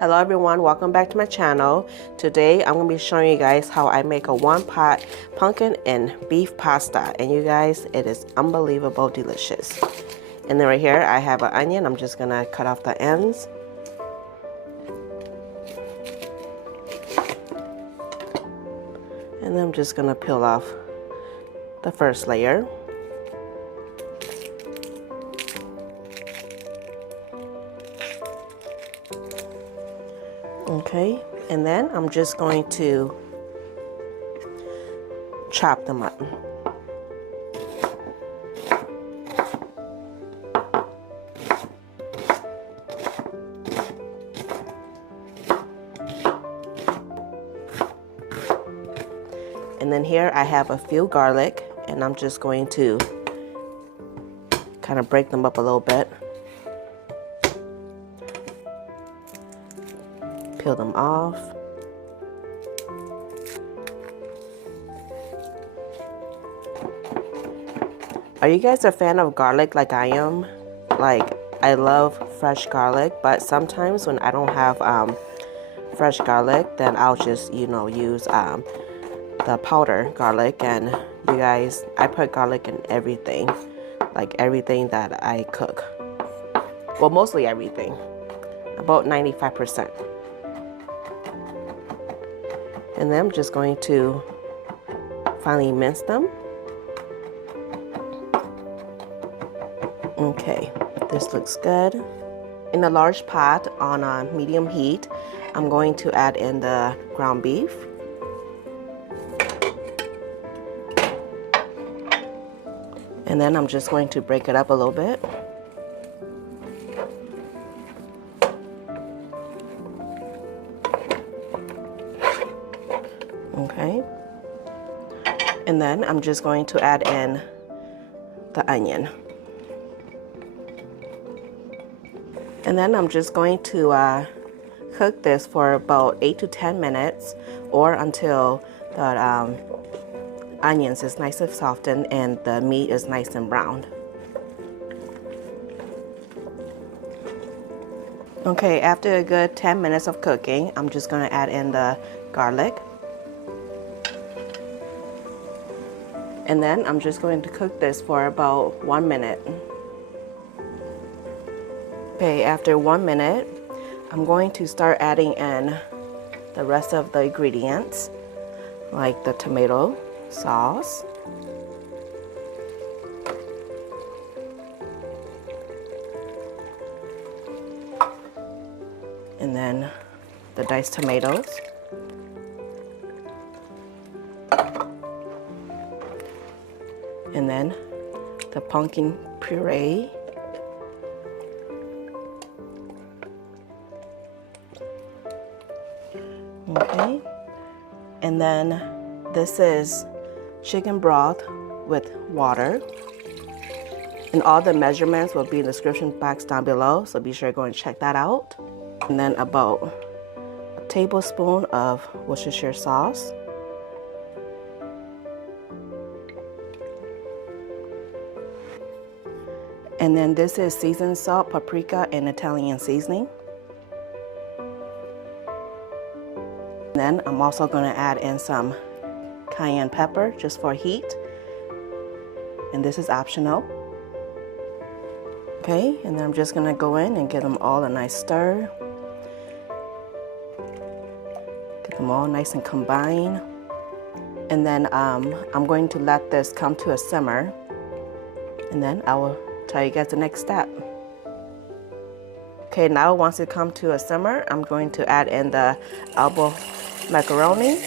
Hello everyone, welcome back to my channel. Today I'm going to be showing you guys how I make a one-pot pumpkin and beef pasta. And you guys, it is unbelievable delicious. And then right here I have an onion. I'm just going to cut off the ends. And then I'm just going to peel off the first layer. Okay, and then I'm just going to chop them up. And then here I have a few garlic, and I'm just going to kind of break them up a little bit. Peel them off. Are you guys a fan of garlic like I am? Like, I love fresh garlic, but sometimes when I don't have fresh garlic, then I'll just, use the powder garlic. And you guys, I put garlic in everything, like everything that I cook. Well, mostly everything, about 95%. And then I'm just going to finely mince them. Okay, this looks good. In a large pot on a medium heat, I'm going to add in the ground beef. And then I'm just going to break it up a little bit. Okay, and then I'm just going to add in the onion. And then I'm just going to cook this for about 8 to 10 minutes or until the onions is nice and softened and the meat is nice and browned. Okay, after a good 10 minutes of cooking, I'm just going to add in the garlic. And then I'm just going to cook this for about 1 minute. Okay, after 1 minute, I'm going to start adding in the rest of the ingredients, like the tomato sauce, and then the diced tomatoes. And then the pumpkin puree. Okay. And then this is chicken broth with water. And all the measurements will be in the description box down below, so be sure to go and check that out. And then about a tablespoon of Worcestershire sauce. And then this is seasoned salt, paprika, and Italian seasoning. And then I'm also going to add in some cayenne pepper just for heat. And this is optional. Okay, and then I'm just going to go in and give them all a nice stir. Get them all nice and combined. And then I'm going to let this come to a simmer. And then I will tell you guys the next step. Okay, now once it comes to a simmer, I'm going to add in the elbow macaroni.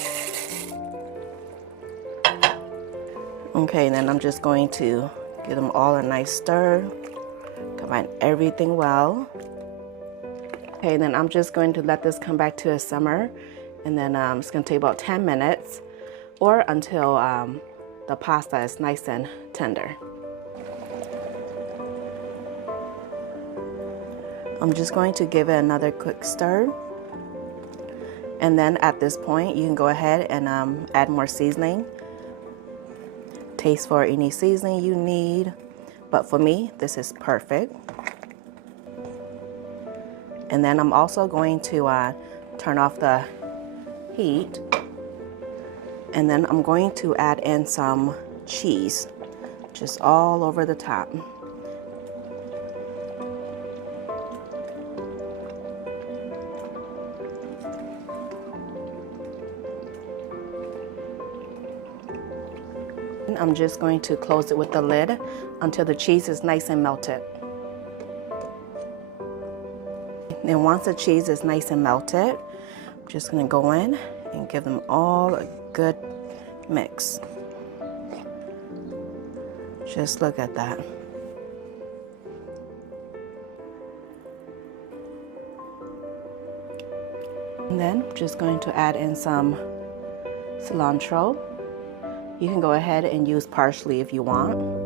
Okay, and then I'm just going to give them all a nice stir, combine everything well. Okay, then I'm just going to let this come back to a simmer, and then it's going to take about 10 minutes or until the pasta is nice and tender. I'm just going to give it another quick stir. And then at this point, you can go ahead and add more seasoning. Taste for any seasoning you need. But for me, this is perfect. And then I'm also going to turn off the heat. And then I'm going to add in some cheese, just all over the top. And I'm just going to close it with the lid until the cheese is nice and melted. And once the cheese is nice and melted, I'm just going to go in and give them all a good mix. Just look at that. And then I'm just going to add in some cilantro. You can go ahead and use parsley if you want.